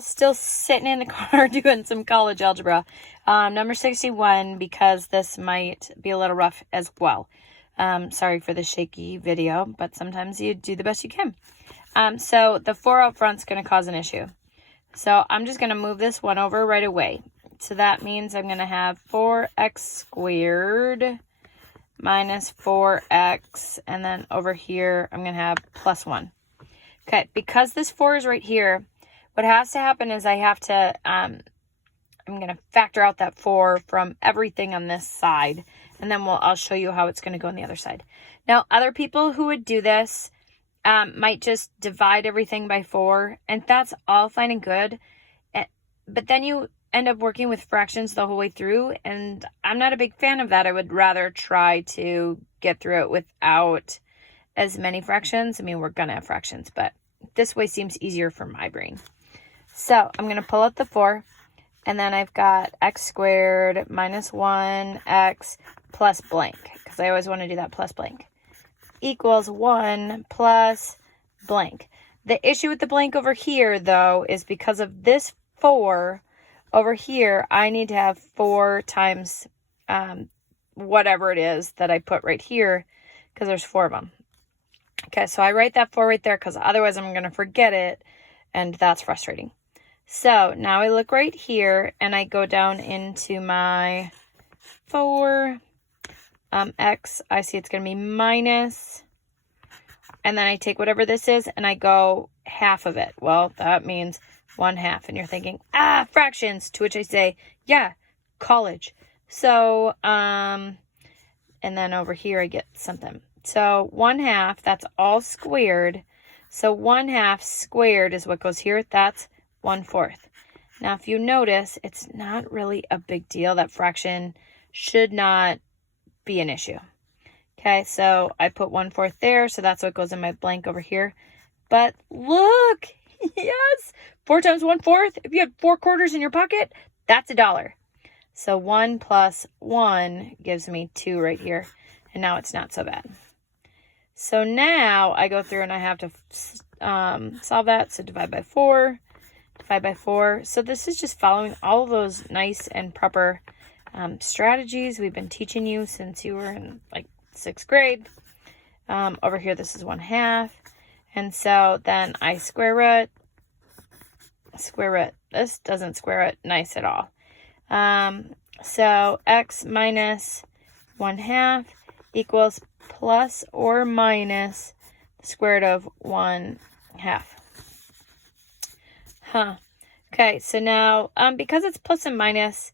while still sitting in the car doing some college algebra. Number 61, because this might be a little rough as well. Sorry for the shaky video, but sometimes you do the best you can. So the 4 out front's going to cause an issue. So I'm just going to move this 1 over right away. So that means I'm going to have 4x squared minus 4x, and then over here I'm going to have plus 1. Okay, because this 4 is right here, what has to happen is I have to, I'm going to factor out that 4 from everything on this side, and then I'll show you how it's going to go on the other side. Now, other people who would do this might just divide everything by 4, and that's all fine and good, but then you end up working with fractions the whole way through, and I'm not a big fan of that. I would rather try to get through it without as many fractions. I mean, we're gonna have fractions, but this way seems easier for my brain. So I'm gonna pull out the 4, and then I've got x squared minus 1x plus blank, because I always want to do that plus blank, equals 1 plus blank. The issue with the blank over here, though, is because of this 4 over here, I need to have 4 times whatever it is that I put right here, because there's 4 of them. Okay, so I write that 4 right there, because otherwise I'm going to forget it, and that's frustrating. So now I look right here, and I go down into my 4 x. I see it's going to be minus, and then I take whatever this is, and I go half of it. Well, that means 1/2, and you're thinking, fractions, to which I say, yeah, college. So, and then over here I get something. So 1/2, that's all squared. So 1/2 squared is what goes here. That's 1/4. Now, if you notice, it's not really a big deal. That fraction should not be an issue. Okay, so I put 1/4 there, so that's what goes in my blank over here. But look, yes, 4 times 1/4. If you had 4 quarters in your pocket, that's $1. So 1 plus 1 gives me 2 right here. And now it's not so bad. So now I go through and I have to solve that. So divide by 4, divide by 4. So this is just following all of those nice and proper strategies we've been teaching you since you were in like 6th grade. Over here, this is 1/2. And so then I square root. This doesn't square root nice at all. So x minus 1/2 equals plus or minus the square root of 1/2. Okay, so now because it's plus and minus,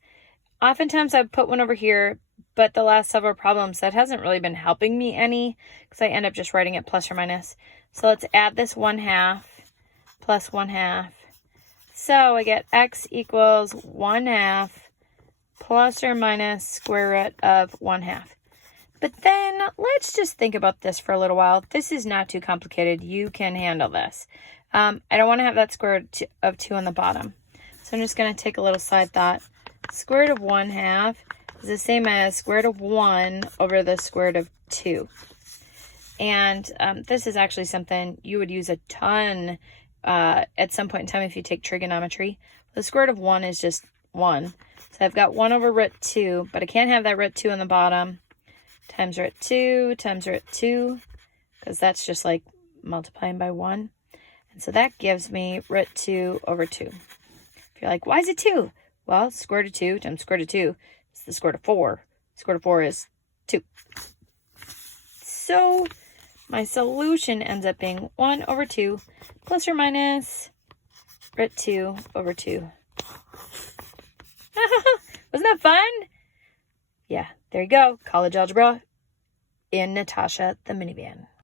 oftentimes I put 1 over here, but the last several problems, that hasn't really been helping me any, because I end up just writing it plus or minus. So let's add this 1/2 plus 1/2. So I get x equals 1/2 plus or minus square root of 1/2. But then let's just think about this for a little while. This is not too complicated. You can handle this. I don't want to have that square root of 2 on the bottom. So I'm just going to take a little side thought. Square root of 1/2 is the same as square root of 1 over the square root of 2. And this is actually something you would use a ton at some point in time if you take trigonometry. The square root of 1 is just 1. So I've got 1 over root 2, but I can't have that root 2 on the bottom. Times root 2 times root 2, because that's just like multiplying by 1. And so that gives me root 2 over 2. If you're like, why is it 2? Well, square root of 2 times square root of 2 is the square root of 4. Square root of 4 is 2. So my solution ends up being 1 over 2 plus or minus root 2 over 2. Wasn't that fun? Yeah, there you go. College algebra in Natasha the minivan.